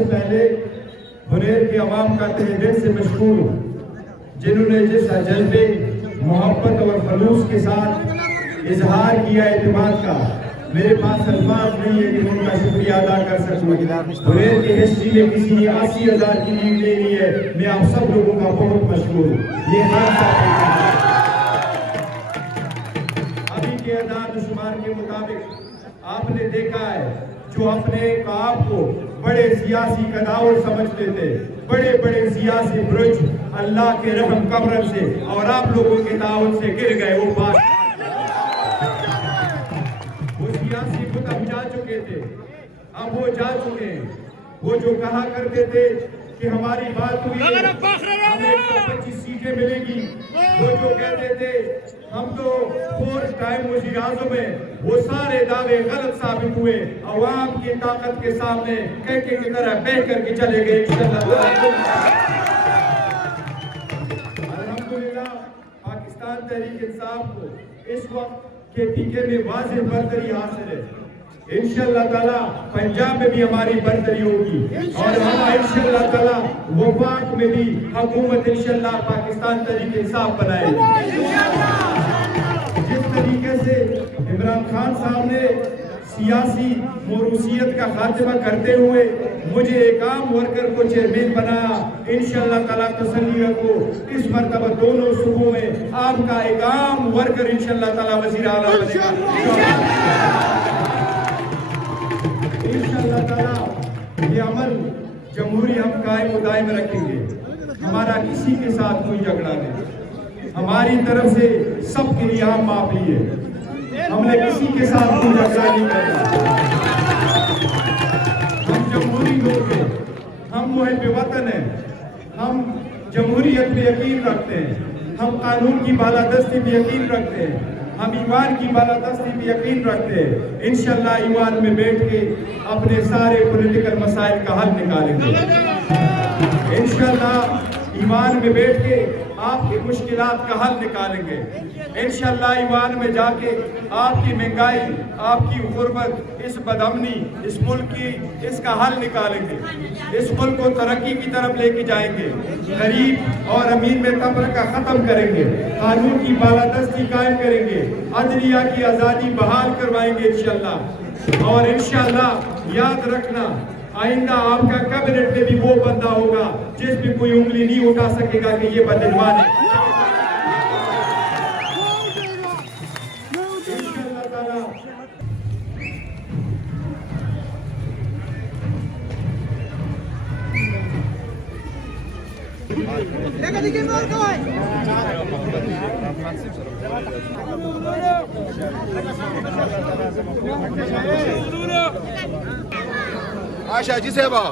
سے پہلے بنیر کے عوام کا تہ دل سے مشکور ہوں جنہوں نے جس جذبے محبت اور خلوص کے ساتھ اظہار کیا اعتماد کا میرے پاس الفاظ نہیں ہے کہ ان کا شکریہ ادا کر سکوں. بنیر کی ہسٹری میں کسی نے 80,000 کی لیڈ لینی ہے. میں آپ سب لوگوں کا بہت مشکور ہوں. یہ ابھی کے اعداد و شمار کے مطابق آپ نے دیکھا ہے جو اپنے آپ کو بڑے سیاسی قداور سمجھتے تھے, بڑے بڑے سیاسی برج اللہ کے رحم کرم سے اور آپ لوگوں کے تعاون سے گر گئے. وہ سیاسی خود اب جا چکے تھے, اب وہ جا چکے ہیں. وہ جو کہا کرتے تھے کہ ہماری بات ہوئی ہمیں 125 سیٹیں ملے گی, وہ جو کہتے تھے ہم تو 4 ٹائم وزیر اعظم ہیں, وہ سارے دعوے غلط ثابت ہوئے. عوام کی طاقت کے سامنے کہکے کی طرح بہہ کر کے چلے گئے. الحمدللہ پاکستان تحریک انصاف کو اس وقت KPK میں واضح برتری حاصل ہے. انشاءاللہ تعالیٰ پنجاب میں بھی ہماری برتری ہوگی اور ہم انشاءاللہ تعالیٰ وفاق میں بھی حکومت انشاءاللہ پاکستان تحریک انصاف بنائے گی. جس طریقے سے عمران خان صاحب نے سیاسی موروثیت کا خاتمہ کرتے ہوئے مجھے ایک عام ورکر کو چیئرمین بنایا, انشاءاللہ تعالیٰ تسلی رکھو اس مرتبہ دونوں صوبوں میں آپ کا ایک عام ورکر انشاءاللہ تعالیٰ وزیر اعلیٰ بنے گا. انشاءاللہ تعالیٰ یہ عمل جمہوری ہم قائم و دائم رکھیں گے. ہمارا کسی کے ساتھ کوئی جھگڑا نہیں, ہماری طرف سے سب کے لیے ہم معاف لیے, ہم نے کسی کے ساتھ کوئی جھگڑا نہیں کرنا. ہم جمہوری لوگ ہیں, ہم محب وطن ہیں, ہم جمہوریت پہ یقین رکھتے ہیں, ہم قانون کی بالادستی پہ یقین رکھتے ہیں, ہم ایمان کی بالادستی پہ یقین رکھتے ہیں. انشاءاللہ ایمان میں بیٹھ کے اپنے سارے پولیٹیکل مسائل کا حل نکالیں گے. انشاءاللہ ایمان میں بیٹھ کے آپ کی مشکلات کا حل نکالیں گے. انشاءاللہ ایمان میں جا کے آپ کی مہنگائی, آپ کی غربت, اس بدامنی اس ملک کی اس کا حل نکالیں گے. اس ملک کو ترقی کی طرف لے کے جائیں گے, غریب اور امیر میں تفرقہ ختم کریں گے, قانون کی بالادستی قائم کریں گے, عدلیہ کی آزادی بحال کروائیں گے انشاءاللہ. اور انشاءاللہ یاد رکھنا آئندہ آپ کا کیبنٹ میں بھی وہ بندہ ہوگا جس میں کوئی انگلی نہیں اٹھا سکے گا کہ یہ بدعنوان ہے. عائشہ جی سے با